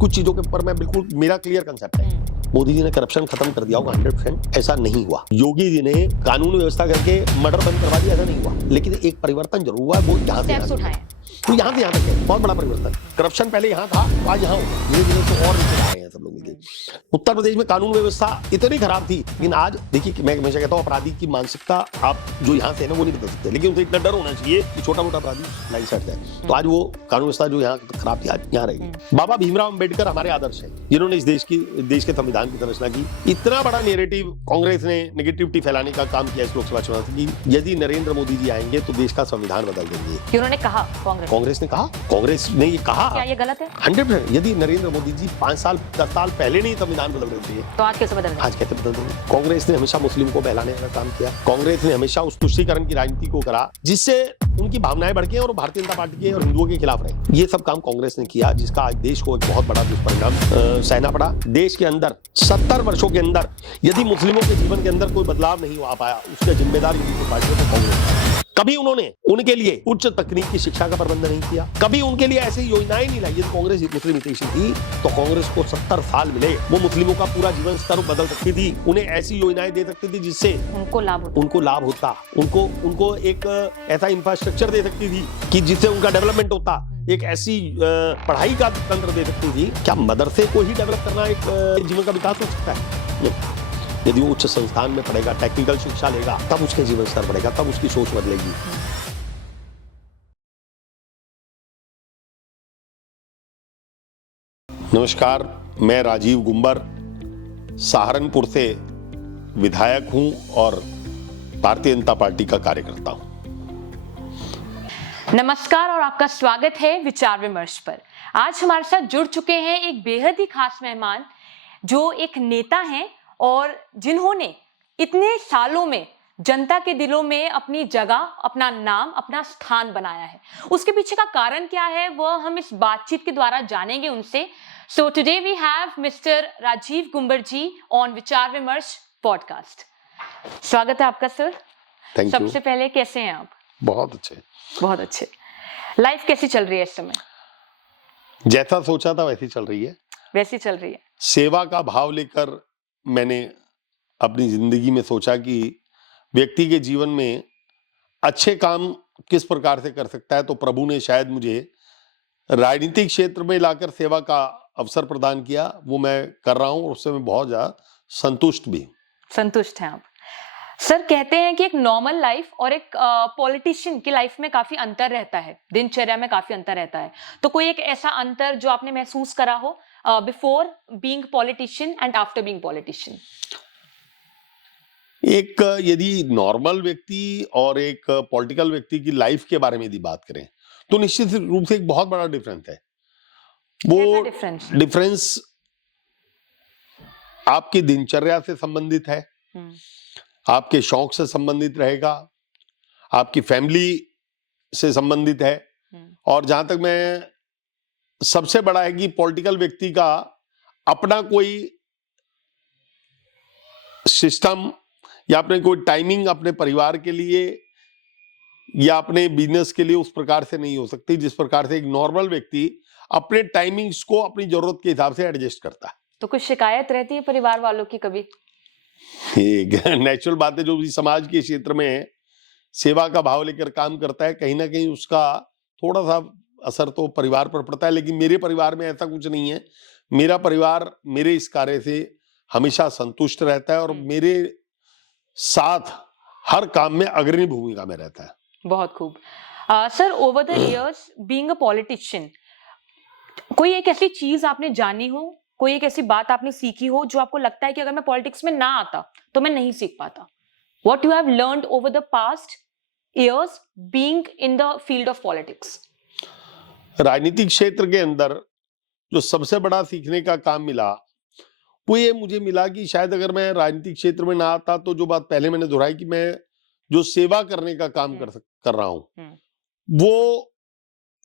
कुछ चीजों के ऊपर मैं बिल्कुल, मेरा क्लियर कंसेप्ट है। मोदी जी ने करप्शन खत्म कर दिया होगा 100%, ऐसा नहीं हुआ। योगी जी ने कानून व्यवस्था करके मर्डर बंद करवा दिया, ऐसा नहीं हुआ। लेकिन एक परिवर्तन जरूर हुआ, वो यहाँ से यहाँ तक है। तो यहाँ से यहाँ तक है, बहुत बड़ा परिवर्तन। करप्शन पहले यहाँ था, आज यहाँ हो, धीरे धीरे तो और नीचे आए हैं सब लोग मिलकर। उत्तर प्रदेश में कानून व्यवस्था इतनी खराब थी, लेकिन आज देखिए, मैं हमेशा कहता हूँ अपराधी की मानसिकता आप जो यहाँ से है ना वो नहीं बदल सकते, लेकिन उनसे इतना डर होना चाहिए कि छोटा मोटा अपराधी लाइन से हट जाए। तो आज वो कानून व्यवस्था जो यहाँ खराब थी, आज यहाँ रहेगी। बाबा भीमराव अम्बेडकर हमारे आदर्श है, जिन्होंने इस देश के संविधान की संरचना की। इतना बड़ा नेरेटिव कांग्रेस ने नेगेटिविटी फैलाने का काम किया इस लोकसभा चुनाव से कि यदि नरेंद्र मोदी जी आएंगे तो देश का संविधान बदल देंगे। उन्होंने कहा, कांग्रेस ने ये कहा, क्या ये गलत है? 100%। यदि नरेंद्र मोदी जी 5 साल 10 साल पहले नहीं संविधान बदल रहे थे, तो आज कैसे बदल रहे? आज कैसे बदल देंगे? कांग्रेस ने हमेशा मुस्लिम को बहलाने का काम किया। कांग्रेस ने हमेशा उस तुष्टीकरण की राजनीति को करा जिससे उनकी भावनाएं भड़के और भारतीय जनता पार्टी के और हिंदुओं के खिलाफ रहे। ये सब काम कांग्रेस ने किया, जिसका आज देश को एक बहुत बड़ा दुष्परिणाम सहना पड़ा। देश के अंदर 70 वर्षों के अंदर यदि मुस्लिमों के जीवन के अंदर कोई बदलाव नहीं आ पाया, उसका जिम्मेदार उनकी पार्टी को कांग्रेस। कभी उन्होंने उनके लिए उच्च तकनीक की शिक्षा का प्रबंध नहीं किया, कभी उनके लिए ऐसी योजनाएं नहीं लाई। यदि कांग्रेस मुस्लिम हितैषी थी तो कांग्रेस को 70 साल मिले, वो मुस्लिमों का पूरा जीवन स्तर बदल सकती थी, उन्हें ऐसी योजनाएं दे सकती थी जिससे उनको लाभ होता, उनको एक ऐसा इंफ्रास्ट्रक्चर दे सकती थी कि जिससे उनका डेवलपमेंट होता, एक ऐसी पढ़ाई का तंत्र दे सकती थी। क्या मदरसे को ही डेवलप करना एक जीवन का विकास हो सकता है? यदि वो उच्च संस्थान में पढ़ेगा, टेक्निकल शिक्षा लेगा, तब उसके जीवन स्तर बढ़ेगा, तब उसकी सोच बदलेगी। नमस्कार, मैं राजीव गुंबर सहारनपुर से विधायक हूं और भारतीय जनता पार्टी का कार्यकर्ता हूं। नमस्कार और आपका स्वागत है विचार विमर्श पर। आज हमारे साथ जुड़ चुके हैं एक बेहद ही खास मेहमान, जो एक नेता हैं और जिन्होंने इतने सालों में जनता के दिलों में अपनी जगह, अपना नाम, अपना स्थान बनाया है। उसके पीछे का कारण क्या है वह हम इस बातचीत के द्वारा जानेंगे उनसे। So today we have mister Rajiv Gumber ji on Vichar Vimarsh podcast. स्वागत है आपका सर। Thank you. सबसे पहले कैसे हैं आप? बहुत अच्छे, बहुत अच्छे। लाइफ कैसी चल रही है इस समय? जैसा सोचा था वैसी चल रही है। वैसी चल रही है। सेवा का भाव लेकर मैंने अपनी जिंदगी में सोचा कि व्यक्ति के जीवन में अच्छे काम किस प्रकार से कर सकता है, तो प्रभु ने शायद मुझे राजनीतिक क्षेत्र में लाकर सेवा का अवसर प्रदान किया। वो मैं कर रहा हूं और उससे मैं बहुत ज्यादा संतुष्ट भी। संतुष्ट हैं आप? सर, कहते हैं कि एक नॉर्मल लाइफ और एक पॉलिटिशियन की लाइफ में काफी अंतर रहता है, दिनचर्या में काफी अंतर रहता है। तो कोई एक ऐसा अंतर जो आपने महसूस करा हो before being politician and after being politician? एक यदि नॉर्मल व्यक्ति और एक पॉलिटिकल व्यक्ति की लाइफ के बारे में यदि बात करें तो निश्चित रूप से एक बहुत बड़ा डिफरेंस है। वो डिफरेंस आपकी दिनचर्या से संबंधित है, आपके शौक से संबंधित रहेगा, आपकी फैमिली से संबंधित है, और जहां तक मैं सबसे बड़ा है कि पॉलिटिकल व्यक्ति का अपना कोई सिस्टम या अपने कोई टाइमिंग अपने परिवार के लिए या अपने बिजनेस के लिए उस प्रकार से नहीं हो सकती जिस प्रकार से एक नॉर्मल व्यक्ति अपने टाइमिंग्स को अपनी जरूरत के हिसाब से एडजस्ट करता है। तो कुछ शिकायत रहती है परिवार वालों की कभी? नेचुरल बात है, जो भी समाज के क्षेत्र में सेवा का भाव लेकर काम करता है, कहीं ना कहीं उसका थोड़ा सा असर तो परिवार पर पड़ता है। लेकिन मेरे परिवार में ऐसा कुछ नहीं है। मेरा परिवार मेरे इस कार्य से हमेशा संतुष्ट रहता है और मेरे साथ हर काम में अग्रणी भूमिका में रहता है। बहुत खूब। Sir, over the years being a politician, कोई एक ऐसी चीज आपने जानी हो, कोई एक ऐसी बात आपने सीखी हो जो आपको लगता है कि अगर मैं पॉलिटिक्स में ना आता तो मैं नहीं सीख पाता? What you have learned over the past years being in the field of politics? राजनीतिक क्षेत्र के अंदर जो सबसे बड़ा सीखने का काम मिला वो ये मुझे मिला कि शायद अगर मैं राजनीतिक क्षेत्र में ना आता तो जो बात पहले मैंने दोहराई कि मैं जो सेवा करने का काम कर रहा हूं वो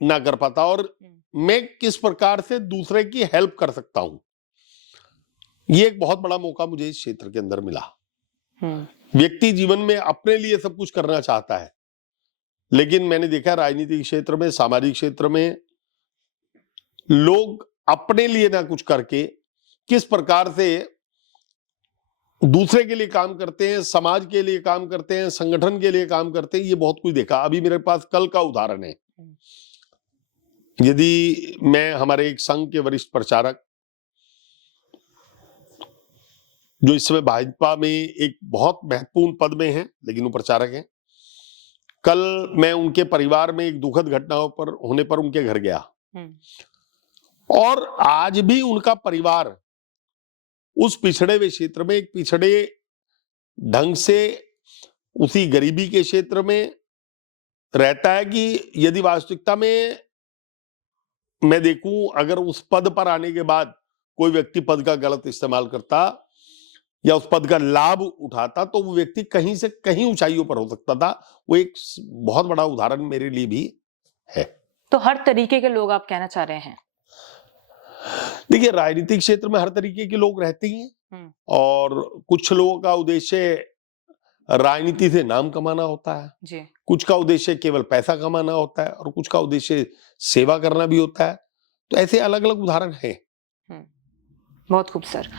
ना कर पाता, और मैं किस प्रकार से दूसरे की हेल्प कर सकता हूं। ये एक बहुत बड़ा मौका मुझे इस क्षेत्र के अंदर मिला। व्यक्ति जीवन में अपने लिए सब कुछ करना चाहता है, लेकिन मैंने देखा राजनीतिक क्षेत्र में, सामाजिक क्षेत्र में लोग अपने लिए ना कुछ करके किस प्रकार से दूसरे के लिए काम करते हैं, समाज के लिए काम करते हैं, संगठन के लिए काम करते हैं, ये बहुत कुछ देखा। अभी मेरे पास कल का उदाहरण है। यदि मैं हमारे एक संघ के वरिष्ठ प्रचारक, जो इस समय भाजपा में एक बहुत महत्वपूर्ण पद में हैं, लेकिन वो प्रचारक हैं, कल मैं उनके परिवार में एक दुखद घटना होने पर उनके घर गया, और आज भी उनका परिवार उस पिछड़े हुए क्षेत्र में, एक पिछड़े ढंग से उसी गरीबी के क्षेत्र में रहता है कि यदि वास्तविकता में मैं देखूं, अगर उस पद पर आने के बाद कोई व्यक्ति पद का गलत इस्तेमाल करता या उस पद का लाभ उठाता, तो वो व्यक्ति कहीं से कहीं ऊंचाइयों पर हो सकता था। वो एक बहुत बड़ा उदाहरण मेरे लिए भी है। तो हर तरीके के लोग आप कहना चाह रहे हैं? देखिए, राजनीतिक क्षेत्र में हर तरीके के लोग रहते ही हैं, और कुछ लोगों का उद्देश्य राजनीति से नाम कमाना होता है जी। कुछ का उद्देश्य केवल पैसा कमाना होता है, और कुछ का उद्देश्य सेवा करना भी होता है। तो ऐसे अलग अलग उदाहरण हैं। बहुत खूब sir.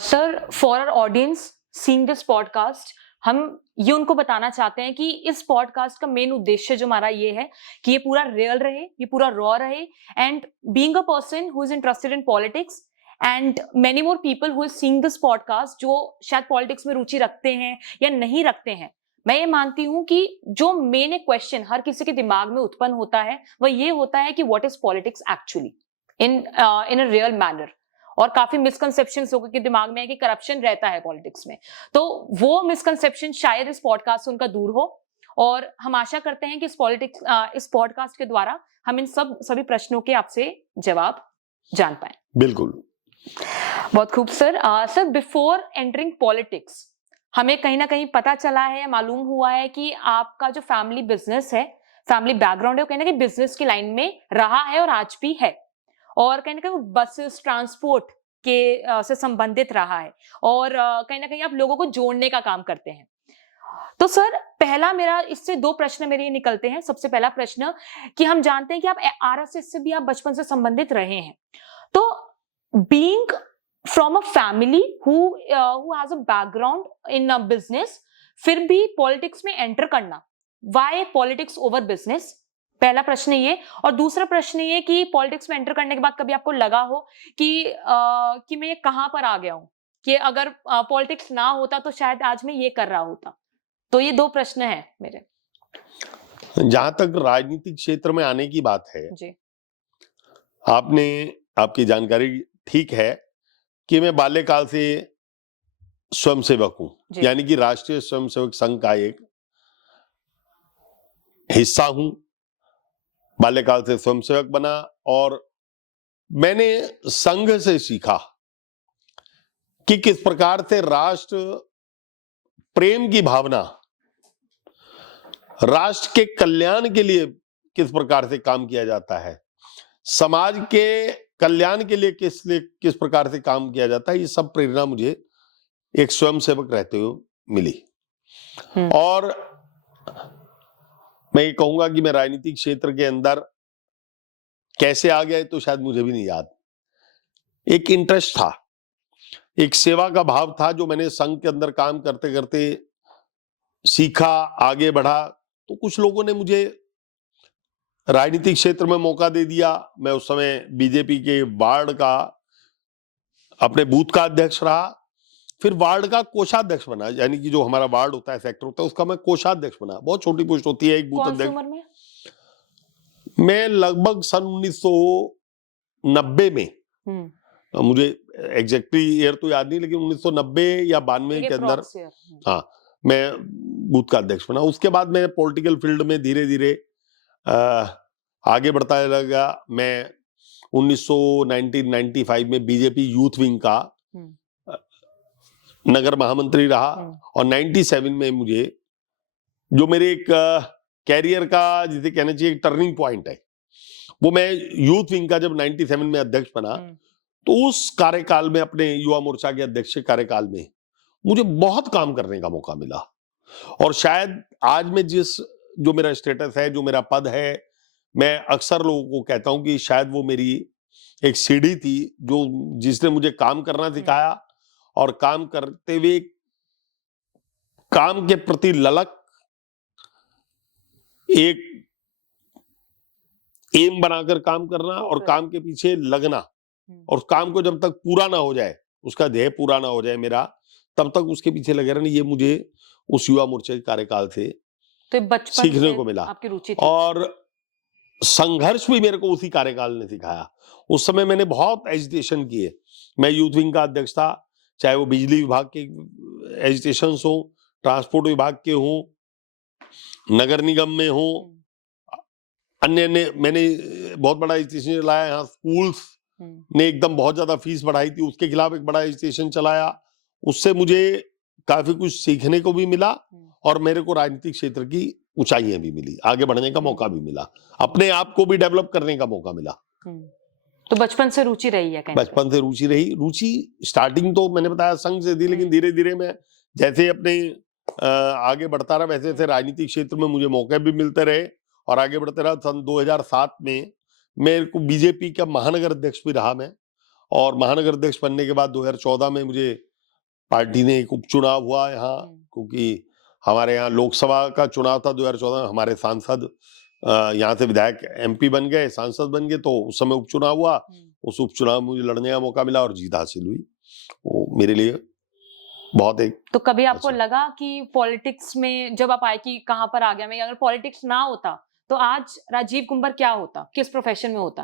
Sir, for our audience seeing this podcast, हम ये उनको बताना चाहते हैं कि इस पॉडकास्ट का मेन उद्देश्य जो हमारा ये है कि ये पूरा रियल रहे, ये पूरा रॉ रहे, and being a person who is interested in politics and many more people who is seeing this podcast, जो शायद पॉलिटिक्स में रुचि रखते हैं या नहीं रखते हैं, मैं ये मानती हूं कि जो मेन क्वेश्चन हर किसी के दिमाग में उत्पन्न होता है वह ये होता है कि what is politics actually in a real manner. और काफी मिसकंसेप्शन लोगों के दिमाग में है कि करप्शन रहता है पॉलिटिक्स में, तो वो मिसकंसेप्शन शायद इस पॉडकास्ट से उनका दूर हो, और हम आशा करते हैं कि इस पॉडकास्ट के द्वारा हम इन सभी प्रश्नों के आपसे जवाब जान पाए। बिल्कुल। बहुत खूब sir. Sir, before entering politics हमें कहीं ना कहीं पता चला है, मालूम हुआ है कि आपका जो फैमिली बिजनेस है, फैमिली बैकग्राउंड है, वो कहीं ना कहीं बिजनेस की लाइन में रहा है और आज भी है, और कहीं ना कहीं बसेस ट्रांसपोर्ट के से संबंधित रहा है, और कहीं ना कहीं आप लोगों को जोड़ने का काम करते हैं। तो सर, पहला मेरा इससे दो प्रश्न मेरे ये निकलते हैं। सबसे पहला प्रश्न कि हम जानते हैं कि आप आरएसएस से भी आप बचपन से संबंधित रहे हैं, तो being from a family who has a background in business, फिर भी पॉलिटिक्स में एंटर करना, व्हाई पॉलिटिक्स ओवर बिजनेस? पहला प्रश्न ये। और दूसरा प्रश्न ये कि पॉलिटिक्स में एंटर करने के बाद कभी आपको लगा हो कि मैं ये कहां पर आ गया हूं, कि अगर पॉलिटिक्स ना होता तो शायद आज मैं ये कर रहा होता? तो ये दो प्रश्न हैं मेरे। जहां तक राजनीतिक क्षेत्र में आने की बात है जी, आपकी जानकारी ठीक है कि मैं बाल्यकाल से स्वयंसेवक हूं, यानी कि राष्ट्रीय स्वयंसेवक संघ का एक हिस्सा हूं। बाल्यकाल से स्वयंसेवक बना, और मैंने संघ से सीखा कि किस प्रकार से राष्ट्र प्रेम की भावना, राष्ट्र के कल्याण के लिए किस प्रकार से काम किया जाता है, समाज के कल्याण के लिए किस प्रकार से काम किया जाता है, ये सब प्रेरणा मुझे एक स्वयंसेवक रहते हुए मिली। और मैं ये कहूंगा कि मैं राजनीतिक क्षेत्र के अंदर कैसे आ गया, तो शायद मुझे भी नहीं याद। एक इंटरेस्ट था, एक सेवा का भाव था, जो मैंने संघ के अंदर काम करते करते सीखा, आगे बढ़ा। तो कुछ लोगों ने मुझे राजनीतिक क्षेत्र में मौका दे दिया। मैं उस समय बीजेपी के वार्ड का, अपने बूथ का अध्यक्ष रहा, फिर वार्ड का कोषाध्यक्ष बना, यानी कि जो हमारा वार्ड होता है, सेक्टर होता है, उसका मैं कोषाध्यक्ष बना। बहुत छोटी पोस्ट होती है एक बूथ अध्यक्ष। मैं लगभग सन 1990 में, मुझे एग्जैक्टली ईयर तो याद नहीं, लेकिन 1990 या 92 के अंदर, हाँ, मैं बूथ का अध्यक्ष बना। उसके बाद मैं पॉलिटिकल फील्ड में धीरे धीरे आगे बढ़ता लगा। मैं 1995 में बीजेपी यूथ विंग का नगर महामंत्री रहा, और 97 में मुझे, जो मेरे एक कैरियर का जिसे कहना चाहिए टर्निंग पॉइंट है, वो मैं यूथ विंग का जब 97 में अध्यक्ष बना, तो उस कार्यकाल में, अपने युवा मोर्चा के अध्यक्ष के कार्यकाल में, मुझे बहुत काम करने का मौका मिला। और शायद आज में जो मेरा स्टेटस है, जो मेरा पद है, मैं अक्सर लोगों को कहता हूं कि शायद वो मेरी एक सीढ़ी थी जो जिसने मुझे काम करना सिखाया, और काम करते हुए काम के प्रति ललक, एक एम बनाकर काम करना और काम के पीछे लगना, और काम को जब तक पूरा ना हो जाए, उसका ध्येय पूरा ना हो जाए मेरा, तब तक उसके पीछे लगे रहना, ये मुझे उस युवा मोर्चा के कार्यकाल से तो बचपन सीखने से को मिला। आपकी रुचि थी। और संघर्ष भी मेरे को उसी कार्यकाल ने सिखाया। उस समय मैंने बहुत एजिटेशन किए। मैं यूथ विंग का अध्यक्ष था, चाहे वो बिजली विभाग के एजिटेशन हो, ट्रांसपोर्ट विभाग के हो, नगर निगम में हो, अन्य मैंने बहुत बड़ा एजिटेशन चलाया। यहाँ स्कूल्स ने एकदम बहुत ज्यादा फीस बढ़ाई थी, उसके खिलाफ एक बड़ा एजिटेशन चलाया। उससे मुझे काफी कुछ सीखने को भी मिला, और मेरे को राजनीतिक क्षेत्र की ऊंचाइयां भी मिली, आगे बढ़ने का मौका भी मिला, अपने आप को भी डेवलप करने का मौका मिला। तो बचपन से रुचि रही है? बचपन से रुचि रही। रुचि स्टार्टिंग तो मैंने बताया संघ से थी, लेकिन धीरे धीरे मैं जैसे अपने आगे बढ़ता रहा, वैसे वैसे राजनीतिक क्षेत्र में मुझे मौके भी मिलते रहे और आगे बढ़ते रहा। सन 2007 में मेरे को बीजेपी का महानगर अध्यक्ष भी रहा मैं, और महानगर अध्यक्ष बनने के बाद 2014 में मुझे पार्टी ने एक उपचुनाव हुआ यहाँ, क्योंकि हमारे यहाँ लोकसभा का चुनाव था 2014 में। हमारे सांसद यहाँ से विधायक एमपी बन गए, सांसद बन गए, तो उस समय उपचुनाव हुआ। उस उपचुनाव में मुझे लड़ने का मौका मिला और जीत हासिल हुई। वो मेरे लिए बहुत एक। तो कभी आपको लगा कि पॉलिटिक्स में जब आप आए कि कहाँ पर आ गया मैं, अगर पॉलिटिक्स ना होता तो आज राजीव कुंबर क्या होता, किस प्रोफेशन में होता?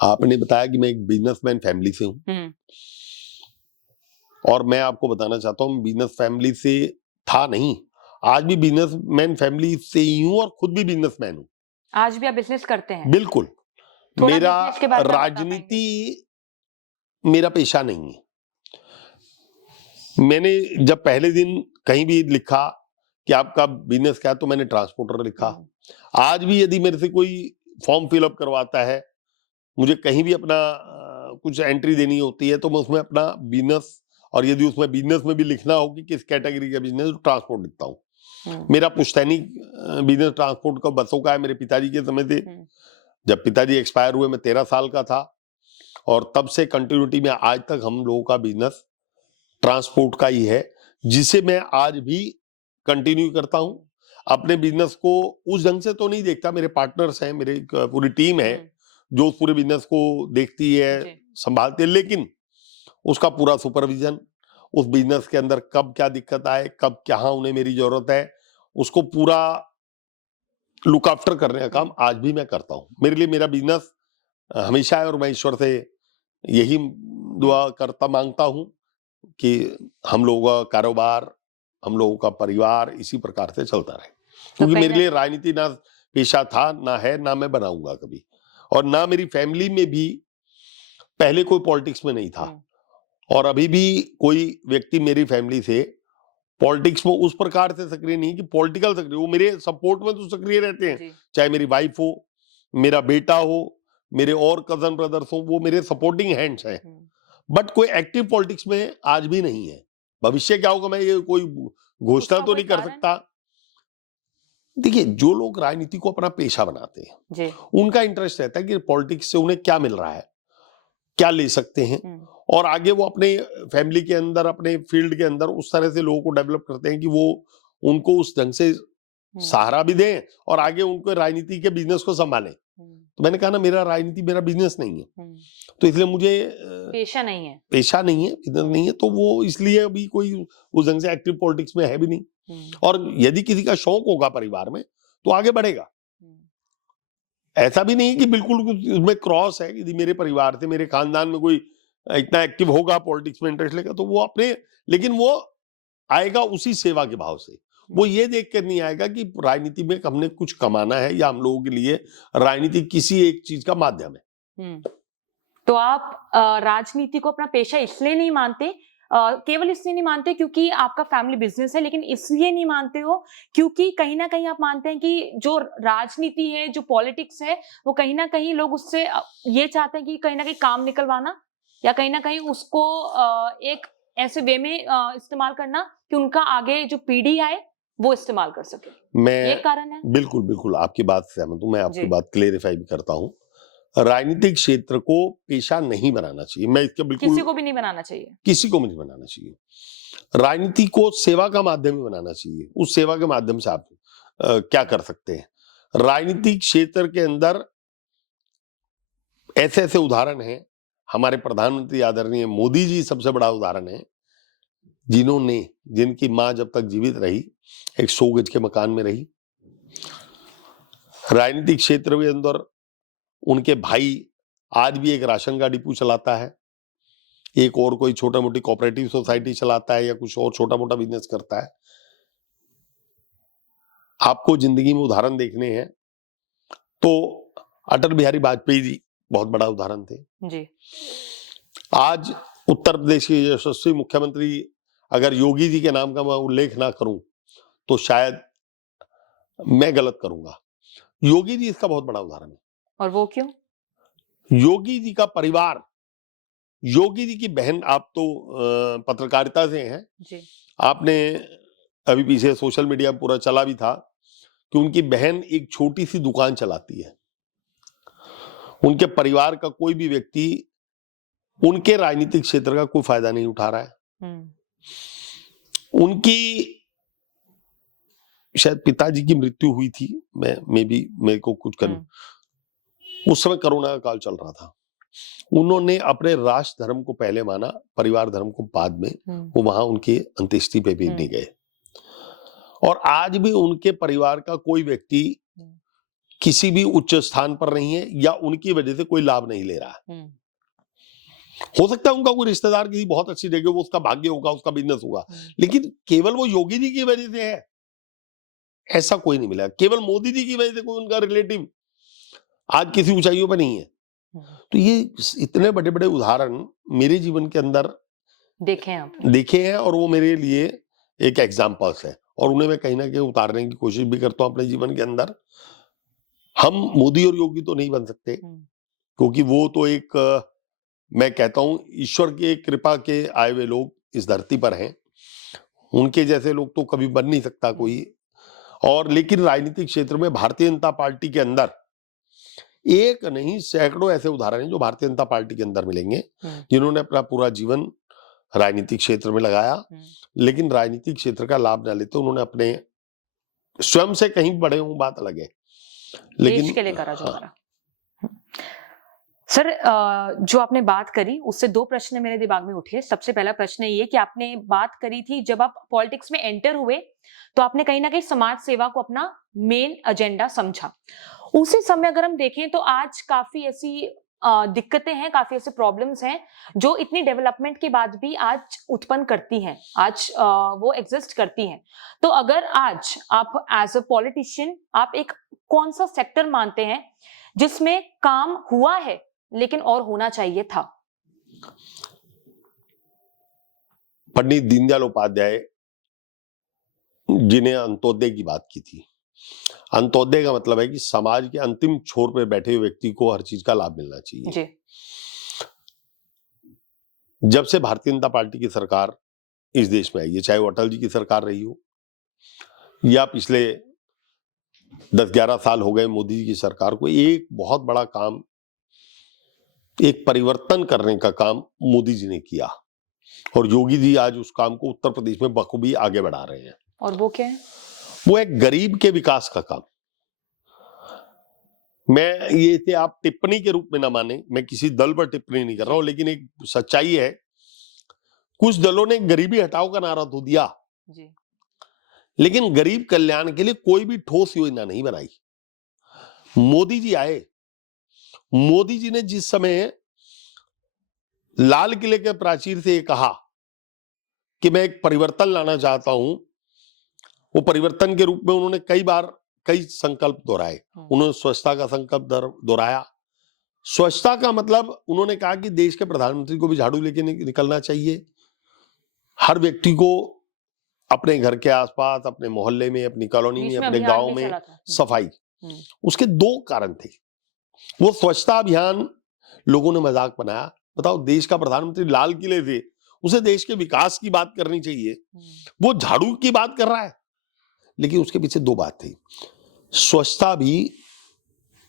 आपने बताया कि मैं एक बिजनेसमैन फैमिली से हूँ, और मैं आपको बताना चाहता हूँ बिजनेस फैमिली से था नहीं, आज भी बिजनेसमैन फैमिली से ही हूँ और खुद भी बिजनेसमैन हूँ। आज भी आप बिजनेस करते हैं? बिल्कुल। मेरा राजनीति मेरा पेशा नहीं है। मैंने जब पहले दिन कहीं भी लिखा कि आपका बिजनेस क्या है, तो मैंने ट्रांसपोर्टर लिखा। आज भी यदि मेरे से कोई फॉर्म फिलअप करवाता है, मुझे कहीं भी अपना कुछ एंट्री देनी होती है, तो मैं उसमें अपना बिजनेस, और यदि उसमें बिजनेस में भी लिखना हो कि किस कैटेगरी का बिजनेस, तो ट्रांसपोर्ट लिखता हूँ। मेरा पुश्तैनी बिजनेस ट्रांसपोर्ट का बसों का है, मेरे पिताजी के समय से। जब पिताजी एक्सपायर हुए मैं 13 साल का था, और तब से कंटिन्यूटी में आज तक हम लोगों का बिजनेस ट्रांसपोर्ट का ही है, जिसे मैं आज भी कंटिन्यू करता हूं। अपने बिजनेस को उस ढंग से तो नहीं देखता, मेरे पार्टनर्स हैं, मेरी पूरी टीम है जो उस पूरे बिजनेस को देखती है, संभालती है, लेकिन उसका पूरा सुपरविजन, उस बिजनेस के अंदर कब क्या दिक्कत आए, कब क्या उन्हें मेरी जरूरत है, उसको पूरा लुक आफ्टर करने का काम आज भी मैं करता हूं। मेरे लिए मेरा बिजनेस हमेशा है, और मैं ईश्वर से यही दुआ करता मांगता हूं कि हम लोगों का कारोबार, हम लोगों का परिवार इसी प्रकार से चलता रहे। क्योंकि मेरे लिए राजनीति ना पेशा था, ना है, ना मैं बनाऊंगा कभी, और ना मेरी फैमिली में भी पहले कोई पॉलिटिक्स में नहीं था, और अभी भी कोई व्यक्ति मेरी फैमिली से पॉलिटिक्स में उस प्रकार से सक्रिय नहीं कि पॉलिटिकल सक्रिय, वो मेरे सपोर्ट में तो सक्रिय रहते हैं, चाहे मेरी वाइफ हो, मेरा बेटा हो, मेरे और कजन ब्रदर्स हो, वो मेरे सपोर्टिंग हैंड्स हैं, बट कोई एक्टिव पॉलिटिक्स में आज भी नहीं है। भविष्य क्या होगा मैं ये कोई घोषणा तो नहीं कर सकता। देखिए, जो लोग राजनीति को अपना पेशा बनाते हैं, उनका इंटरेस्ट रहता है कि पॉलिटिक्स से उन्हें क्या मिल रहा है, क्या ले सकते हैं, और आगे वो अपने फैमिली के अंदर, अपने फील्ड के अंदर उस तरह से लोगों को डेवलप करते हैं कि वो उनको उस ढंग से सहारा भी दें और आगे उनको राजनीति के बिजनेस को संभालें। तो मैंने कहा ना, मेरा राजनीति मेरा बिजनेस नहीं है, तो इसलिए मुझे पेशा नहीं है, बिजनेस नहीं है, तो वो इसलिए अभी कोई उस ढंग से एक्टिव पॉलिटिक्स में है भी नहीं। और यदि किसी का शौक होगा परिवार में तो आगे बढ़ेगा। ऐसा भी नहीं कि बिल्कुल उसमें क्रॉस है, यदि मेरे परिवार से, मेरे खानदान में कोई इतना एक्टिव होगा, पॉलिटिक्स में इंटरेस्ट लेगा, तो वो अपने, लेकिन वो आएगा उसी सेवा के भाव से। वो ये देख कर नहीं आएगा कि राजनीति में हमने कुछ कमाना है या हम लोगों के लिए राजनीति किसी एक चीज का माध्यम है। तो आप राजनीति को अपना पेशा इसलिए नहीं मानते, केवल इसलिए नहीं मानते क्योंकि आपका फैमिली बिजनेस है, लेकिन इसलिए नहीं मानते हो क्योंकि कहीं ना कहीं आप मानते हैं कि जो राजनीति है, जो पॉलिटिक्स है, वो कहीं ना कहीं लोग उससे ये चाहते हैं कि कहीं ना कहीं काम निकलवाना, या कहीं ना कहीं उसको एक ऐसे वे में इस्तेमाल करना कि उनका आगे जो पीढ़ी आए वो इस्तेमाल कर सके। ये कारण है। बिल्कुल बिल्कुल आपकी बात से सहमत हूं। मैं आपकी बात क्लेरिफाई भी करता हूं। राजनीतिक क्षेत्र को पेशा नहीं बनाना चाहिए। मैं इसके बिल्कुल किसी को भी नहीं बनाना चाहिए। किसी को भी नहीं बनाना चाहिए। राजनीति को सेवा का माध्यम ही बनाना चाहिए। उस सेवा के माध्यम से आप क्या कर सकते हैं। राजनीतिक क्षेत्र के अंदर ऐसे ऐसे उदाहरण हैं। हमारे प्रधानमंत्री आदरणीय मोदी जी सबसे बड़ा उदाहरण है, जिनकी मां जब तक जीवित रही एक 100 गज के मकान में रही। राजनीतिक क्षेत्र के अंदर उनके भाई आज भी एक राशन का डिपो चलाता है, एक और कोई छोटा मोटी कोऑपरेटिव सोसाइटी चलाता है या कुछ और छोटा मोटा बिजनेस करता है। आपको जिंदगी में उदाहरण देखने हैं तो अटल बिहारी वाजपेयी जी बहुत बड़ा उदाहरण थे जी। आज उत्तर प्रदेश के यशस्वी मुख्यमंत्री, अगर योगी जी के नाम का मैं उल्लेख ना करूं तो शायद मैं गलत करूंगा। योगी जी इसका बहुत बड़ा उदाहरण है। और वो क्यों? योगी जी का परिवार, योगी जी की बहन, आप तो पत्रकारिता से हैं जी। आपने अभी पीछे सोशल मीडिया पूरा चला भी था कि उनकी बहन एक छोटी सी दुकान चलाती है। उनके परिवार का कोई भी व्यक्ति उनके राजनीतिक क्षेत्र का कोई फायदा नहीं उठा रहा है। उनकी शायद पिताजी की मृत्यु हुई थी, मेरे को कुछ करूं, उस समय कोरोना का काल चल रहा था। उन्होंने अपने राष्ट्र धर्म को पहले माना, परिवार धर्म को बाद में। वो वहां उनके अंत्येष्टि पे भी नहीं गए। और आज भी उनके परिवार का कोई व्यक्ति किसी भी उच्च स्थान पर नहीं है या उनकी वजह से कोई लाभ नहीं ले रहा है। हो सकता है उनका कोई रिश्तेदार किसी बहुत अच्छी जगह, वो उसका भाग्य होगा, उसका बिजनेस होगा, लेकिन केवल वो योगी जी की वजह से है ऐसा कोई नहीं मिला। केवल मोदी जी की वजह से कोई उनका रिलेटिव आज किसी ऊंचाइयों पर नहीं है। तो ये इतने बड़े बड़े उदाहरण मेरे जीवन के अंदर देखे हैं और वो मेरे लिए एक एग्जाम्पल्स है और उन्हें मैं कहीं ना कहीं उतारने की कोशिश भी करता हूं अपने जीवन के अंदर। हम मोदी और योगी तो नहीं बन सकते क्योंकि वो तो एक, मैं कहता हूं, ईश्वर के कृपा के आए हुए लोग इस धरती पर हैं। उनके जैसे लोग तो कभी बन नहीं सकता कोई। और लेकिन राजनीतिक क्षेत्र में भारतीय जनता पार्टी के अंदर एक नहीं सैकड़ों ऐसे उदाहरण हैं जो भारतीय जनता पार्टी के अंदर मिलेंगे, जिन्होंने अपना पूरा जीवन राजनीतिक क्षेत्र में लगाया, लेकिन राजनीतिक क्षेत्र का लाभ न लेते उन्होंने अपने स्वयं से कहीं बड़े हों, बात अलग है, लेकिन देश के लिए करा जो करा। सर, जो आपने बात करी उससे दो प्रश्न मेरे दिमाग में उठे। सबसे पहला प्रश्न ये कि आपने बात करी थी जब आप पॉलिटिक्स में एंटर हुए तो आपने कहीं ना कहीं समाज सेवा को अपना मेन एजेंडा समझा। उसी समय अगर हम देखें तो आज काफी ऐसी दिक्कतें हैं, काफी ऐसे प्रॉब्लम्स हैं जो इतनी डेवलपमेंट के बाद भी आज उत्पन्न करती हैं, आज वो एग्जिस्ट करती हैं। तो अगर आज आप एज अ पॉलिटिशियन आप एक कौन सा सेक्टर मानते हैं जिसमें काम हुआ है लेकिन और होना चाहिए था? पंडित दीनदयाल उपाध्याय जिन्हें अंत्योदय की बात की थी। अंत्योदय का मतलब है कि समाज के अंतिम छोर पे बैठे हुए व्यक्ति को हर चीज का लाभ मिलना चाहिए जी। जब से भारतीय जनता पार्टी की सरकार इस देश में आई है, चाहे वो अटल जी की सरकार रही हो या पिछले 10-11 साल हो गए मोदी जी की सरकार को, एक बहुत बड़ा काम, एक परिवर्तन करने का काम मोदी जी ने किया और योगी जी आज उस काम को उत्तर प्रदेश में बखूबी आगे बढ़ा रहे हैं। और वो क्या है? वो एक गरीब के विकास का काम। मैं ये इसे आप टिप्पणी के रूप में ना माने, मैं किसी दल पर टिप्पणी नहीं कर रहा हूं, लेकिन एक सच्चाई है, कुछ दलों ने गरीबी हटाओ का नारा तो दिया जी, लेकिन गरीब कल्याण के लिए कोई भी ठोस योजना नहीं बनाई। मोदी जी आए, मोदी जी ने जिस समय लाल किले के प्राचीर से ये कहा कि मैं एक परिवर्तन लाना चाहता हूं, वो परिवर्तन के रूप में उन्होंने कई संकल्प दोहराए। उन्होंने स्वच्छता का संकल्प दोहराया। स्वच्छता का मतलब उन्होंने कहा कि देश के प्रधानमंत्री को भी झाड़ू लेके निकलना चाहिए। हर व्यक्ति को अपने घर के आसपास, अपने मोहल्ले में, अपनी कॉलोनी में, अपने गांव में सफाई। उसके दो कारण थे। वो स्वच्छता अभियान लोगों ने मजाक बनाया। बताओ, देश का प्रधानमंत्री लाल किले से, उसे देश के विकास की बात करनी चाहिए, वो झाड़ू की बात कर रहा है। लेकिन उसके पीछे दो बात थी। स्वच्छता भी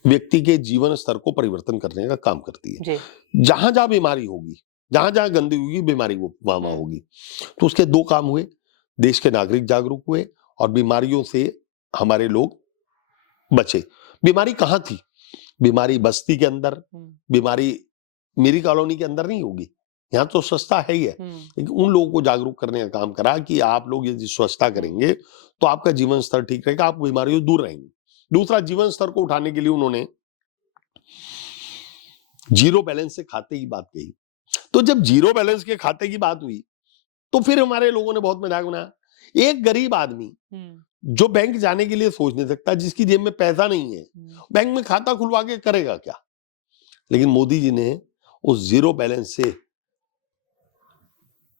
व्यक्ति के जीवन स्तर को परिवर्तन करने का काम करती है। जी। जहां जहां बीमारी होगी, जहां जहां गंदगी होगी, बीमारी वहां वहां होगी। तो उसके दो काम हुए, देश के नागरिक जागरूक हुए और बीमारियों से हमारे लोग बचे। बीमारी कहाँ थी? बीमारी बस्ती के अंदर, बीमारी मेरी कॉलोनी के अंदर नहीं होगी, यहाँ तो स्वच्छता है ही है। लेकिन उन लोगों को जागरूक करने का काम करा कि आप लोग यदि स्वच्छता करेंगे तो आपका जीवन स्तर ठीक रहेगा, आप बीमारियों से दूर रहेंगे। दूसरा, जीवन स्तर को उठाने के लिए उन्होंने जीरो बैलेंस से खाते की बात कही। तो जब जीरो बैलेंस के खाते की बात हुई तो फिर हमारे लोगों ने बहुत मजाक बनाया। एक गरीब आदमी जो बैंक जाने के लिए सोच नहीं सकता, जिसकी जेब में पैसा नहीं है, बैंक में खाता खुलवा के करेगा क्या? लेकिन मोदी जी ने उस जीरो बैलेंस से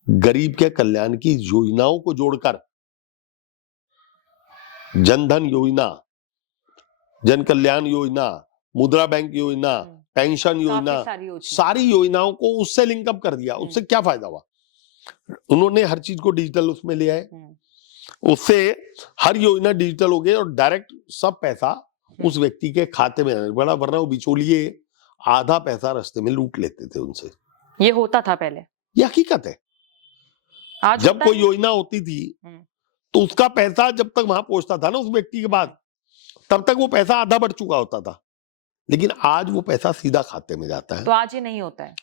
गरीब के कल्याण की योजनाओं को जोड़कर जनधन योजना, जन कल्याण योजना, मुद्रा बैंक योजना, पेंशन योजना, सारी योजनाओं को उससे लिंकअप कर दिया। उससे क्या फायदा हुआ? उन्होंने हर चीज को डिजिटल उसमें ले आए, उससे हर योजना डिजिटल हो गई और डायरेक्ट सब पैसा उस व्यक्ति के खाते में आने बड़ा, वरना वो बिचौलिए आधा पैसा रास्ते में लूट लेते थे उनसे। ये होता था पहले, ये हकीकत है। आज जब कोई योजना होती थी तो उसका पैसा जब तक वहां पहुंचता था ना उस व्यक्ति के बाद, तब तक वो पैसा आधा बढ़ चुका होता था। लेकिन आज वो पैसा सीधा खाते में जाता है। तो आज ये नहीं होता है।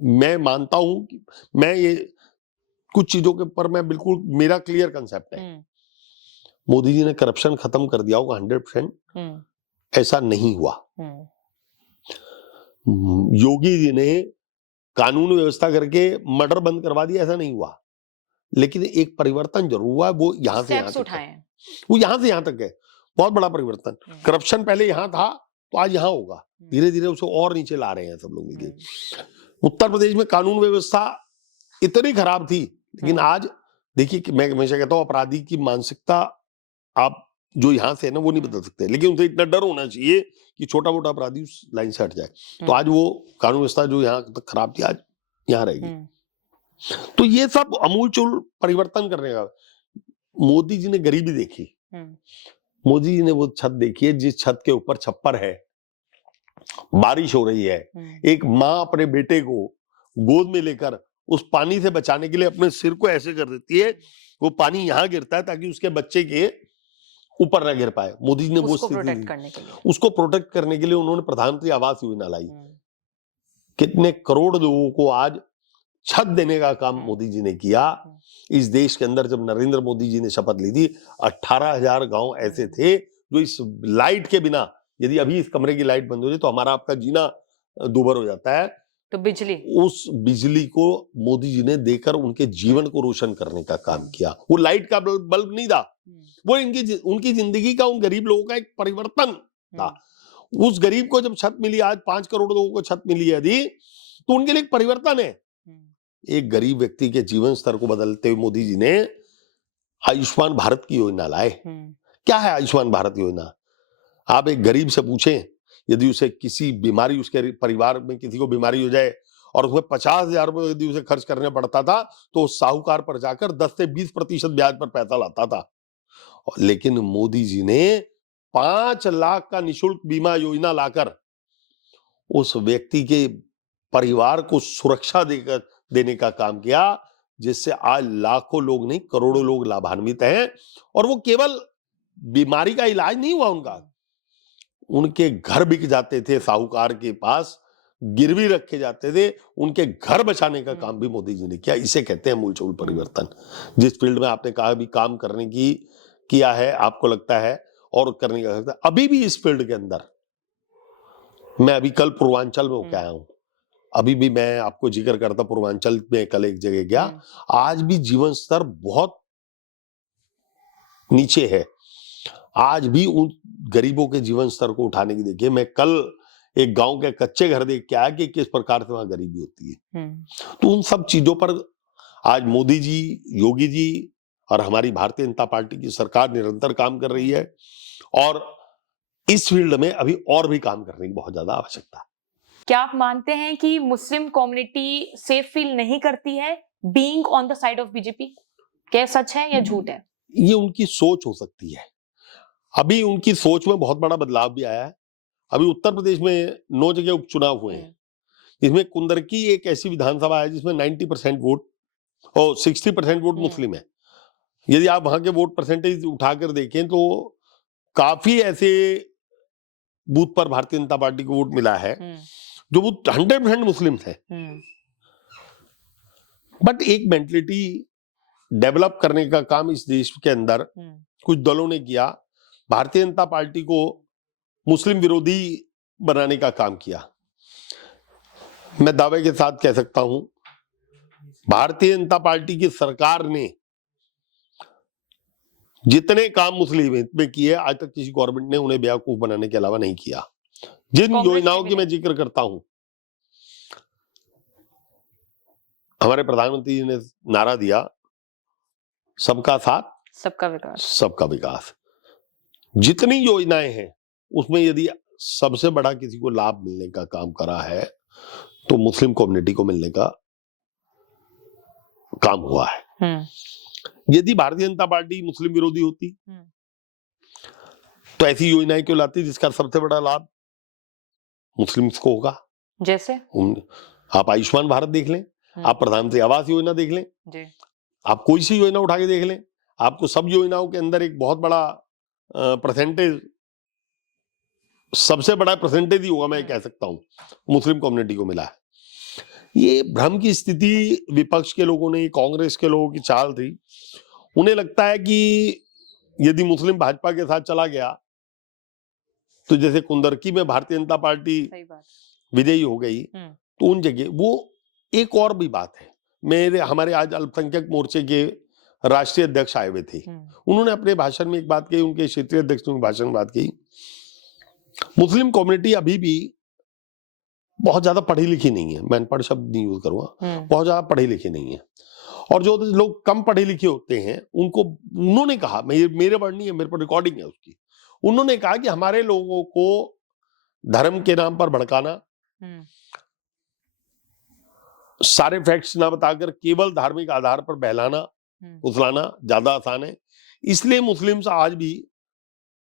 मैं मानता हूं कि मैं ये कुछ चीजों के ऊपर मैं बिल्कुल, मेरा क्लियर कंसेप्ट है। मोदी जी ने करप्शन खत्म कर दिया होगा 100%, ऐसा नहीं हुआ। योगी जी ने कानून व्यवस्था करके मर्डर बंद करवा दिया, ऐसा नहीं हुआ। लेकिन एक परिवर्तन जरूर हुआ, वो यहां से यहां तक है। वो यहां से यहां तक है, बहुत बड़ा परिवर्तन। करप्शन पहले यहां था तो आज यहां होगा। धीरे धीरे उसे और नीचे ला रहे हैं सब लोग मिलकर। उत्तर प्रदेश में कानून व्यवस्था इतनी खराब थी, लेकिन आज देखिए कि मैं हमेशा कहता हूं अपराधी की मानसिकता आप जो यहां से है ना वो नहीं बदल सकते, लेकिन उनसे इतना डर होना चाहिए कि छोटा मोटा अपराधी उस लाइन से हट जाए। तो आज वो कानून व्यवस्था जो यहाँ तक खराब थी आज यहाँ रहेगी। तो ये सब अमूलचूल परिवर्तन करने का। मोदी जी ने गरीबी देखी, मोदी जी ने वो छत देखी है जिस छत के ऊपर छप्पर है, बारिश हो रही है, एक माँ अपने बेटे को गोद में लेकर उस पानी से बचाने के लिए अपने सिर को ऐसे कर देती है, वो पानी यहाँ गिरता है ताकि उसके बच्चे के ऊपर न गिर पाए। मोदी जी ने वो प्रोटेक्ट करने के लिए, उसको प्रोटेक्ट करने के लिए उन्होंने प्रधानमंत्री आवास योजना लाई। कितने करोड़ लोगों को आज छत देने का काम मोदी जी ने किया। इस देश के अंदर जब नरेंद्र मोदी जी ने शपथ ली थी, 18,000 गांव ऐसे थे जो इस लाइट के बिना, यदि अभी इस कमरे की लाइट बंद हो जाए तो हमारा आपका जीना दूभर हो जाता है। तो बिजली, उस बिजली को मोदी जी ने देकर उनके जीवन को रोशन करने का काम किया। वो लाइट का बल्ब नहीं था, वो उनकी जिंदगी का, उन गरीब लोगों का एक परिवर्तन था। उस गरीब को जब छत मिली, आज 5 करोड़ लोगों को छत मिली यदि, तो उनके लिए एक परिवर्तन है। एक गरीब व्यक्ति के जीवन स्तर को बदलते हुए मोदी जी ने आयुष्मान भारत की योजना लाए। क्या है आयुष्मान भारत योजना? आप एक गरीब से पूछें, यदि उसे किसी बीमारी, उसके परिवार में किसी को बीमारी हो जाए और उसमें 50,000 रुपए यदि उसे खर्च करने पड़ता था तो साहूकार पर जाकर 10 से 20% ब्याज पर पैसा लाता था। लेकिन मोदी जी ने 5 लाख का निःशुल्क बीमा योजना लाकर उस व्यक्ति के परिवार को सुरक्षा देने का काम किया, जिससे आज लाखों लोग नहीं करोड़ों लोग लाभान्वित हैं। और वो केवल बीमारी का इलाज नहीं हुआ, उनके घर बिक जाते थे, साहूकार के पास गिरवी रखे जाते थे, उनके घर बचाने का काम भी मोदी जी ने किया। इसे कहते हैं मूलचूल परिवर्तन। जिस फील्ड में आपने कहा भी काम करने की किया है, आपको लगता है और करने का लगता है, अभी भी इस फील्ड के अंदर, मैं अभी कल पूर्वांचल में होके आया हूं, अभी भी मैं आपको जिक्र करता, पूर्वांचल में कल एक जगह गया, आज भी जीवन स्तर बहुत नीचे है। आज भी उन गरीबों के जीवन स्तर को उठाने की, देखिए मैं कल एक गांव के कच्चे घर देख के आया कि किस प्रकार से वहां गरीबी होती है। तो उन सब चीजों पर आज मोदी जी, योगी जी और हमारी भारतीय जनता पार्टी की सरकार निरंतर काम कर रही है। और इस फील्ड में अभी और भी काम करने की बहुत ज्यादा आवश्यकता है। क्या आप मानते हैं कि मुस्लिम कम्युनिटी सेफ फील नहीं करती है being on the side of BJP? क्या सच है या झूठ है? ये उनकी सोच हो सकती है। अभी उनकी सोच में बहुत बड़ा बदलाव भी आया है अभी उत्तर प्रदेश में 9 जगह उपचुनाव हुए हैं, इसमें कुंदरकी एक ऐसी विधानसभा है जिसमें 90% वोट और 60% वोट मुस्लिम है। यदि आप वहां के वोट परसेंटेज उठाकर देखें तो काफी ऐसे बूथ पर भारतीय जनता पार्टी को वोट मिला है जो बूथ 100% मुस्लिम है। बट एक मेंटलिटी डेवलप करने का काम इस देश के अंदर कुछ दलों ने किया, भारतीय जनता पार्टी को मुस्लिम विरोधी बनाने का काम किया। मैं दावे के साथ कह सकता हूं, भारतीय जनता पार्टी की सरकार ने जितने काम मुस्लिम हित में किए आज तक किसी गवर्नमेंट ने उन्हें बेवकूफ बनाने के अलावा नहीं किया। जिन योजनाओं की मैं जिक्र करता हूं, हमारे प्रधानमंत्री जी ने नारा दिया सबका साथ सबका विकास, सबका विकास। जितनी योजनाएं हैं उसमें यदि सबसे बड़ा किसी को लाभ मिलने का काम करा है तो मुस्लिम कम्युनिटी को मिलने का काम हुआ है। यदि भारतीय जनता पार्टी मुस्लिम विरोधी होती तो ऐसी योजनाएं क्यों लाती जिसका सबसे बड़ा लाभ मुस्लिम्स को होगा? जैसे आप आयुष्मान भारत देख लें, आप प्रधानमंत्री आवास योजना देख लें जी। आप कोई सी योजना उठा के देख लें, आपको सब योजनाओं के अंदर एक बहुत बड़ा परसेंटेज, सबसे बड़ा परसेंटेज ही होगा, मैं कह सकता हूं, मुस्लिम कम्युनिटी को मिला है। ये भ्रम की स्थिति विपक्ष के लोगों ने, कांग्रेस के लोगों की चाल थी। उन्हें लगता है कि यदि मुस्लिम भाजपा के साथ चला गया तो जैसे कुंदरकी में भारतीय जनता पार्टी विजयी हो गई तो उन जगह वो एक और भी बात है। हमारे आज अल्पसंख्यक मोर्चे के राष्ट्रीय अध्यक्ष आए हुए थे, उन्होंने अपने भाषण में एक बात कही, उनके क्षेत्रीय अध्यक्ष ने भाषण में बात कही, मुस्लिम कम्युनिटी अभी भी बहुत ज्यादा पढ़ी लिखी नहीं है, मैं अनपढ़ शब्द नहीं यूज करूंगा, बहुत ज्यादा पढ़ी लिखी नहीं है। और जो लोग कम पढ़े लिखे होते हैं उनको, उन्होंने कहा, मेरे वर्ड नहीं है, मेरे पर रिकॉर्डिंग है उसकी, उन्होंने कहा कि हमारे लोगों को धर्म के नाम पर भड़काना, सारे फैक्ट्स ना बताकर केवल धार्मिक आधार पर बहलाना उथलाना ज्यादा आसान है। इसलिए मुस्लिम्स आज भी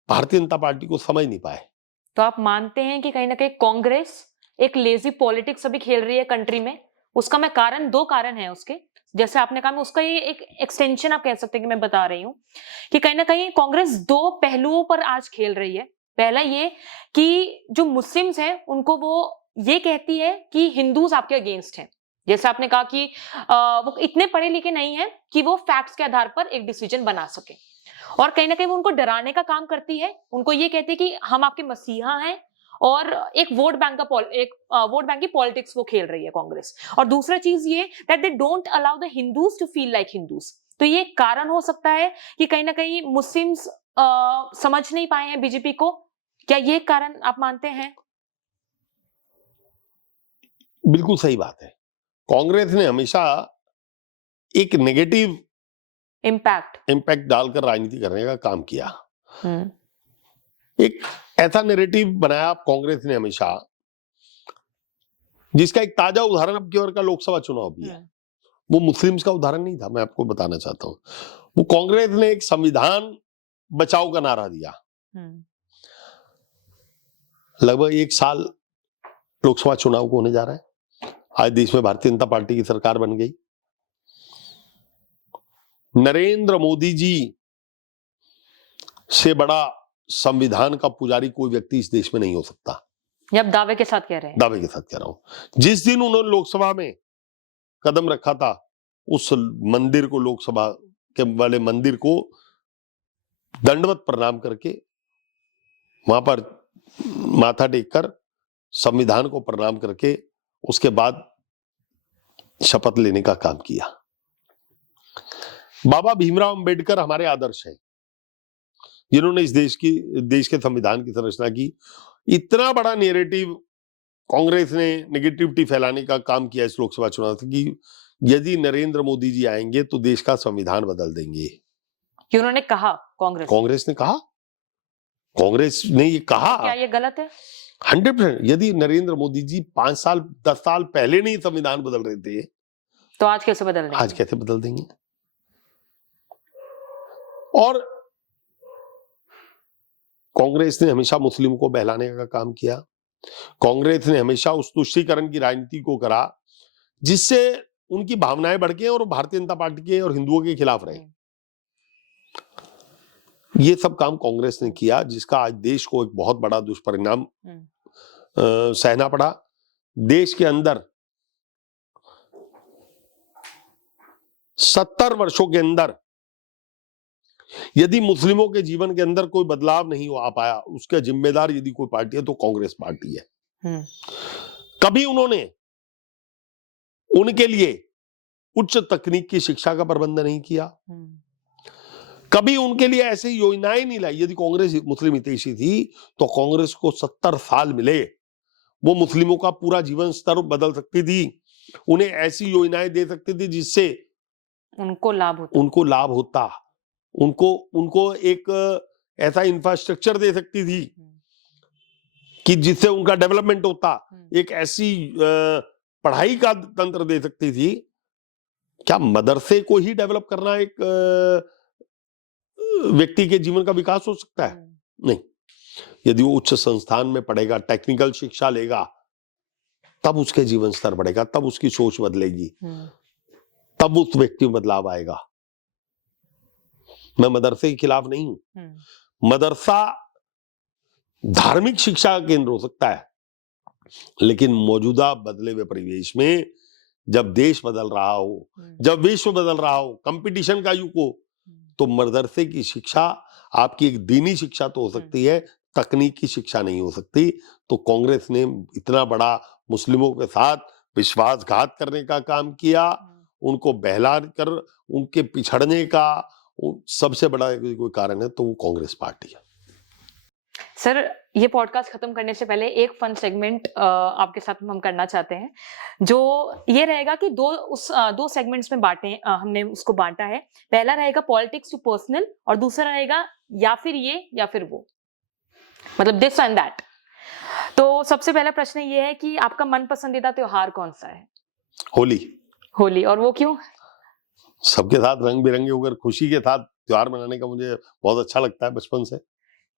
भारतीय जनता पार्टी को समझ नहीं पाए। तो आप मानते हैं कि कहीं ना कहीं कांग्रेस एक लेजी पॉलिटिक्स अभी खेल रही है कंट्री में? उसका मैं दो कारण है उसके, जैसे आपने कहा, उसका ये एक एक्सटेंशन आप कह सकते हैं कि मैं बता रही हूं कि कहीं ना कहीं कांग्रेस दो पहलुओं पर आज खेल रही है। पहला ये कि जो मुस्लिम्स हैं उनको वो ये कहती है कि हिंदूज आपके अगेंस्ट हैं, जैसे आपने कहा कि वो इतने पढ़े लिखे नहीं है कि वो फैक्ट्स के आधार पर एक डिसीजन बना सके, और कहीं ना कहीं वो उनको डराने का काम करती है। उनको ये कहती है कि हम आपके मसीहा हैं, और एक वोट बैंक की पॉलिटिक्स वो खेल रही है कांग्रेस। और दूसरा चीज ये that they don't allow the Hindus to feel like Hindus. तो ये कारण हो सकता है कि कहीं ना कहीं मुस्लिम्स समझ नहीं पाए हैं बीजेपी को, क्या ये कारण आप मानते हैं? बिल्कुल सही बात है। कांग्रेस ने हमेशा एक नेगेटिव इम्पैक्ट डालकर राजनीति करने का काम किया। एक ऐसा नैरेटिव बनाया कांग्रेस ने हमेशा, जिसका एक ताजा उदाहरण अब की ओर का लोकसभा चुनाव भी है। वो मुस्लिम्स का उदाहरण नहीं था, मैं आपको बताना चाहता हूं। वो कांग्रेस ने एक संविधान बचाओ का नारा दिया। लगभग 1 साल लोकसभा चुनाव को होने जा रहा है, आज देश में भारतीय जनता पार्टी की सरकार बन गई। नरेंद्र मोदी जी से बड़ा संविधान का पुजारी कोई व्यक्ति इस देश में नहीं हो सकता। ये आप दावे के साथ कह रहे हैं? दावे के साथ कह रहा हूं। जिस दिन उन्होंने लोकसभा में कदम रखा था, उस मंदिर को, लोकसभा के वाले मंदिर को दंडवत प्रणाम करके, वहां पर माथा टेककर, संविधान को प्रणाम करके, उसके बाद शपथ लेने का काम किया। बाबा भीमराव अंबेडकर हमारे आदर्श हैं, जिन्होंने इस देश के संविधान की संरचना की। इतना बड़ा नैरेटिव कांग्रेस ने नेगेटिविटी फैलाने का काम किया इस लोकसभा चुनाव से कि यदि नरेंद्र मोदी जी आएंगे तो देश का संविधान बदल देंगे। कि उन्होंने कहा, कांग्रेस ने कहा, कांग्रेस ने ये कहा। क्या ये गलत है? 100%। यदि नरेंद्र मोदी जी 5 साल 10 साल पहले नहीं संविधान बदल रहे थे तो आज कैसे बदल देंगे? आज कैसे बदल देंगे? और कांग्रेस ने हमेशा मुस्लिमों को बहलाने का काम किया। कांग्रेस ने हमेशा उस तुष्टीकरण की राजनीति को करा जिससे उनकी भावनाएं भड़के और भारतीय जनता पार्टी के और हिंदुओं के खिलाफ रहे। ये सब काम कांग्रेस ने किया जिसका आज देश को एक बहुत बड़ा दुष्परिणाम सहना पड़ा। देश के अंदर 70 वर्षों के अंदर यदि मुस्लिमों के जीवन के अंदर कोई बदलाव नहीं आ पाया, उसका जिम्मेदार यदि कोई पार्टी है तो कांग्रेस पार्टी है। कभी उन्होंने उनके लिए उच्च तकनीक की शिक्षा का प्रबंध नहीं किया, कभी उनके लिए ऐसी योजनाएं नहीं लाई। यदि कांग्रेस मुस्लिम हितैषी थी तो कांग्रेस को 70 साल मिले, वो मुस्लिमों का पूरा जीवन स्तर बदल सकती थी, उन्हें ऐसी योजनाएं दे सकती थी जिससे उनको लाभ होता, उनको एक ऐसा इंफ्रास्ट्रक्चर दे सकती थी कि जिससे उनका डेवलपमेंट होता, एक ऐसी पढ़ाई का तंत्र दे सकती थी। क्या मदरसे को ही डेवलप करना एक व्यक्ति के जीवन का विकास हो सकता है? नहीं। यदि वो उच्च संस्थान में पढ़ेगा, टेक्निकल शिक्षा लेगा, तब उसके जीवन स्तर बढ़ेगा, तब उसकी सोच बदलेगी, तब उस व्यक्ति में बदलाव आएगा। मैं मदरसे के खिलाफ नहीं हूं। मदरसा धार्मिक शिक्षा का केंद्र हो सकता है, लेकिन मौजूदा बदले हुए परिवेश में जब देश बदल रहा हो, जब विश्व बदल रहा हो, कंपटीशन का युग हो, तो मदरसे की शिक्षा आपकी एक दीनी शिक्षा तो हो सकती है, तकनीक की शिक्षा नहीं हो सकती। तो कांग्रेस ने इतना बड़ा मुस्लिमों के साथ विश्वासघात करने का काम किया, उनको बहला कर उनके पिछड़ने का सबसे बड़ा कोई कारण है तो वो कांग्रेस पार्टी है। सर, ये पॉडकास्ट खत्म करने से पहले एक फन सेगमेंट आपके साथ हम करना चाहते हैं, जो ये रहेगा कि दो सेगमेंट्स में हमने उसको बांटा है। पहला रहेगा पॉलिटिक्स टू पर्सनल और दूसरा रहेगा या फिर ये या फिर वो, मतलब दिस एंड दैट। तो सबसे पहला प्रश्न ये है कि आपका मन पसंदीदा त्योहार कौन सा है? होली। और वो क्यों? सबके साथ रंग बिरंगे होकर खुशी के साथ त्योहार मनाने का मुझे बहुत अच्छा लगता है बचपन से।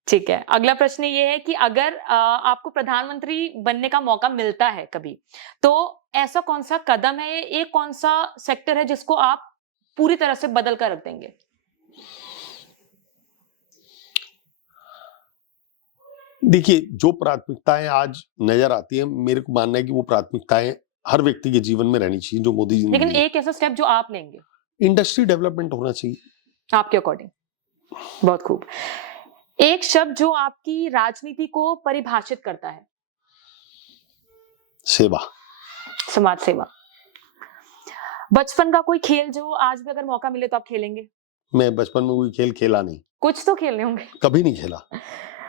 ठीक है। अगला प्रश्न ये है कि अगर आपको प्रधानमंत्री बनने का मौका मिलता है कभी, तो ऐसा कौन सा कदम है, एक कौन सा सेक्टर है जिसको आप पूरी तरह से बदल कर रख देंगे? देखिए, जो प्राथमिकताएं आज नजर आती है, मेरे को मानना है कि वो प्राथमिकताएं हर व्यक्ति के जीवन में रहनी चाहिए जो मोदी जी ने। लेकिन एक ऐसा स्टेप जो आप लेंगे? इंडस्ट्री डेवलपमेंट होना चाहिए आपके अकॉर्डिंग। बहुत खूब। एक शब्द जो आपकी राजनीति को परिभाषित करता है? सेवा, समाज सेवा। बचपन का कोई खेल जो आज भी अगर मौका मिले तो आप खेलेंगे? मैं बचपन में कोई खेल खेला नहीं। कुछ तो खेलने होंगे। कभी नहीं खेला।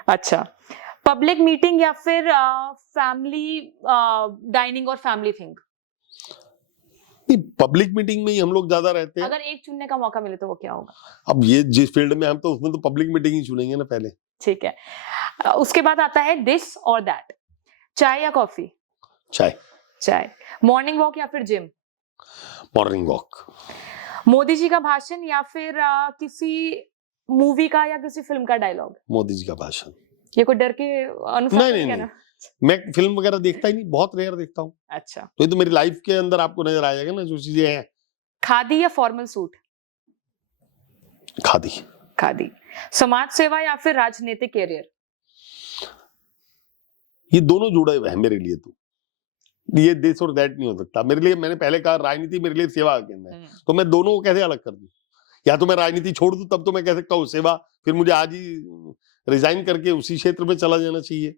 अच्छा। पब्लिक मीटिंग या फिर फैमिली डाइनिंग और फैमिली थिंग? पब्लिक मीटिंग में ही हम लोग ज्यादा रहते हैं। अगर एक चुनने का मौका मिले तो वो क्या होगा? अब ये जिस फील्ड में हम, तो उसमें तो पब्लिक मीटिंग ही चुनेंगे ना पहले। ठीक है। उसके बाद आता है दिस और दैट। चाय या कॉफी? चाय। मॉर्निंग वॉक या फिर gym? Morning walk. Modi ji का भाषण या फिर किसी मूवी का या किसी फिल्म का डायलॉग? मोदी जी का भाषण। ये कोई डर के अनुसार नहीं, नहीं। मैं फिल्म वगैरह देखता ही नहीं, बहुत रेयर देखता हूँ। अच्छा। तो ये तो मेरी लाइफ के अंदर आपको नजर आ जाएगा ना जो चीजें हैं। खादी या फॉर्मल सूट? खादी। समाज सेवा या फिर राजनीतिक कैरियर? ये दोनों जुड़े हुए हैं मेरे लिए। तो ये दिस और दैट नहीं हो सकता मेरे लिए। मैंने पहले कहा राजनीति मेरे लिए सेवा का केंद्र है, तो मैं दोनों को कैसे अलग कर दूं? या तो मैं राजनीति छोड़ दूं तब तो मैं कह सकता हूँ सेवा, फिर मुझे आज ही रिजाइन करके उसी क्षेत्र में चला जाना चाहिए।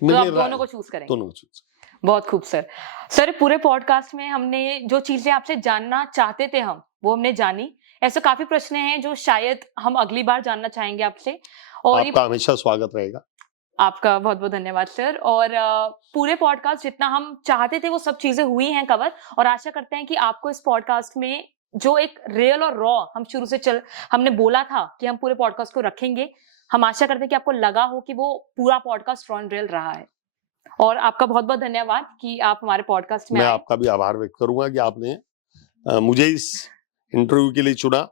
तो आप दोनों को चूज करेंगे? दोनों को चूज। बहुत खूब सर। सर, पूरे पॉडकास्ट में हमने जो चीजें आपसे जानना चाहते थे वो हमने जानी। ऐसे काफी प्रश्न हैं जो शायद हम अगली बार जानना चाहेंगे आपसे। और आपका हमेशा स्वागत रहेगा। आपका बहुत बहुत धन्यवाद सर। और पूरे पॉडकास्ट जितना हम चाहते थे वो सब चीजें हुई हैं कवर, और आशा करते हैं कि आपको इस पॉडकास्ट में जो एक रियल और रॉ हम शुरू से हमने बोला था कि हम पूरे पॉडकास्ट को रखेंगे, हम आशा करते हैं कि आपको लगा हो कि वो पूरा पॉडकास्ट रॉ एंड रियल रहा है। और आपका बहुत बहुत धन्यवाद कि आप हमारे पॉडकास्ट में आए। मैं आपका भी आभार व्यक्त करूंगा कि आपने मुझे इस इंटरव्यू के लिए चुना।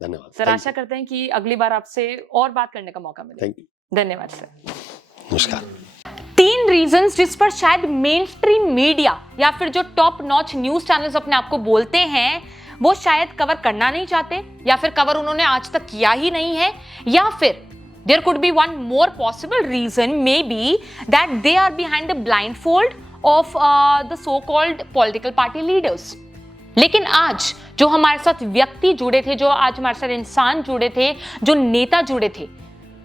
धन्यवाद सर। आशा करते हैं कि अगली बार आपसे और बात करने का मौका मिले। Thank you. धन्यवाद सर। नमस्कार। 3 रीजंस जिस पर शायद मेन स्ट्रीम मीडिया या फिर जो टॉप नॉच न्यूज चैनल्स अपने आप को बोलते हैं वो शायद कवर करना नहीं चाहते, या फिर कवर उन्होंने आज तक किया ही नहीं है, या फिर there could be one more possible reason maybe that they are behind the blindfold of the so-called political party leaders. लेकिन आज जो हमारे साथ व्यक्ति जुड़े थे, जो आज हमारे साथ इंसान जुड़े थे, जो नेता जुड़े थे,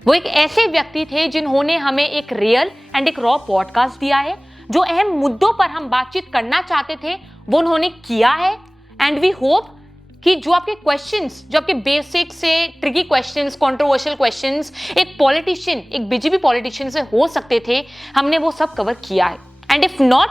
वो एक ऐसे व्यक्ति थे जिन्होंने हमें एक रियल एंड एक रॉ पॉडकास्ट दिया है। जो अहम मुद्दों पर हम बातचीत करना चाहते थे वो उन्होंने किया है, एंड वी होप कि जो आपके क्वेश्चंस, जो आपके बेसिक से ट्रिकी क्वेश्चंस, कंट्रोवर्शियल क्वेश्चंस एक पॉलिटिशियन, एक बीजेपी पॉलिटिशियन से हो सकते थे, हमने वो सब कवर किया है। And if not,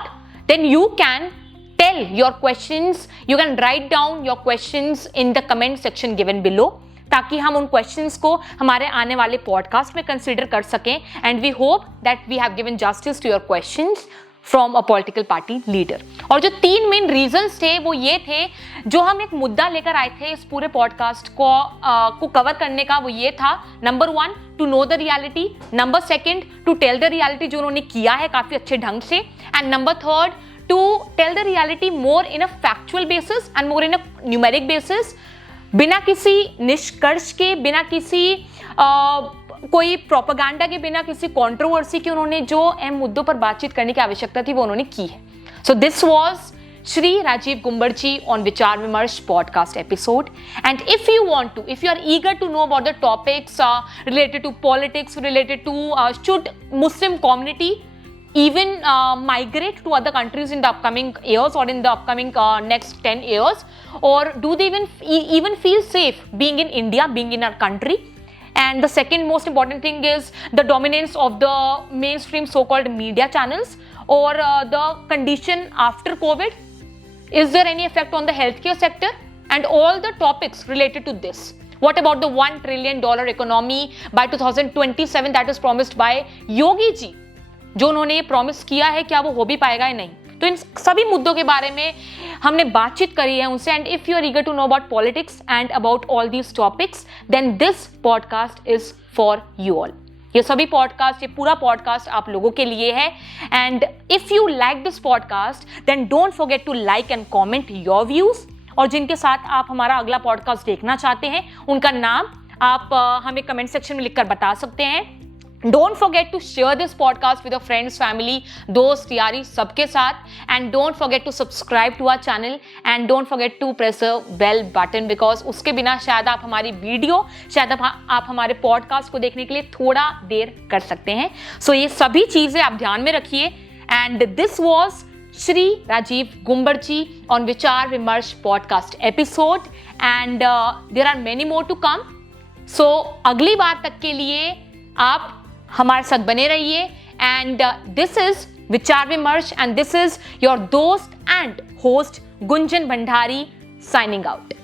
then you can tell your questions, you can write down your questions in the comment section given below, ताकि हम उन क्वेश्चंस को हमारे आने वाले पॉडकास्ट में कंसीडर कर सकें। And we hope that we have given justice to your questions from a political party leader. और जो 3 मेन रीजंस थे वो ये थे, जो हम एक मुद्दा लेकर आए थे इस पूरे पॉडकास्ट को कवर करने का, वो ये था number 1 to know the reality, number 2 to tell the reality, जो उन्होंने किया है काफी अच्छे ढंग से, and number 3 to tell the reality more in a factual basis and more in a numeric basis, बिना किसी निष्कर्ष के, बिना किसी कोई प्रोपेगेंडा के, बिना किसी कंट्रोवर्सी के उन्होंने जो अहम मुद्दों पर बातचीत करने की आवश्यकता थी वो उन्होंने की है। So this was Shri Rajiv Gumber ji on Vichar Vimarsh podcast episode. And if you are eager to know about the topics related to politics, related to should Muslim community even migrate to other countries in the upcoming years or in the upcoming next 10 years, or do they even feel safe being in India, being in our country? And the second most important thing is the dominance of the mainstream so-called media channels, or the condition after COVID. Is there any effect on the healthcare sector? And all the topics related to this. What about the $1 trillion economy by 2027 that is promised by Yogi ji? जो उन्होंने ये promise किया है, क्या वो हो भी पाएगा या नहीं? तो इन सभी मुद्दों के बारे में हमने बातचीत करी है उनसे। And if you are eager to know about politics and about all these topics, then this podcast is for you all. ये सभी पॉडकास्ट, ये पूरा पॉडकास्ट आप लोगों के लिए है। And if you like this podcast, then don't forget to like and comment your views. और जिनके साथ आप हमारा अगला पॉडकास्ट देखना चाहते हैं, उनका नाम आप हमें कमेंट सेक्शन में लिखकर बता सकते हैं। Don't forget to share this podcast with your friends, family, दोस्त, यारी, सबके साथ. And don't forget to subscribe to our channel. And don't forget to press the bell button, because उसके बिना शायद आप हमारी वीडियो, शायद आप हमारे पॉडकास्ट को देखने के लिए थोड़ा देर कर सकते हैं. So ये सभी चीज़ें आप ध्यान में रखिए. And this was Shri Rajiv Gumbar ji on Vichar Vimarsh podcast episode. And there are many more to come. So अगली बार तक के लिए आप हमारे साथ बने रहिए. एंड दिस इज विचार विमर्श, एंड दिस इज योर दोस्त and host Gunjan Bhandari signing out.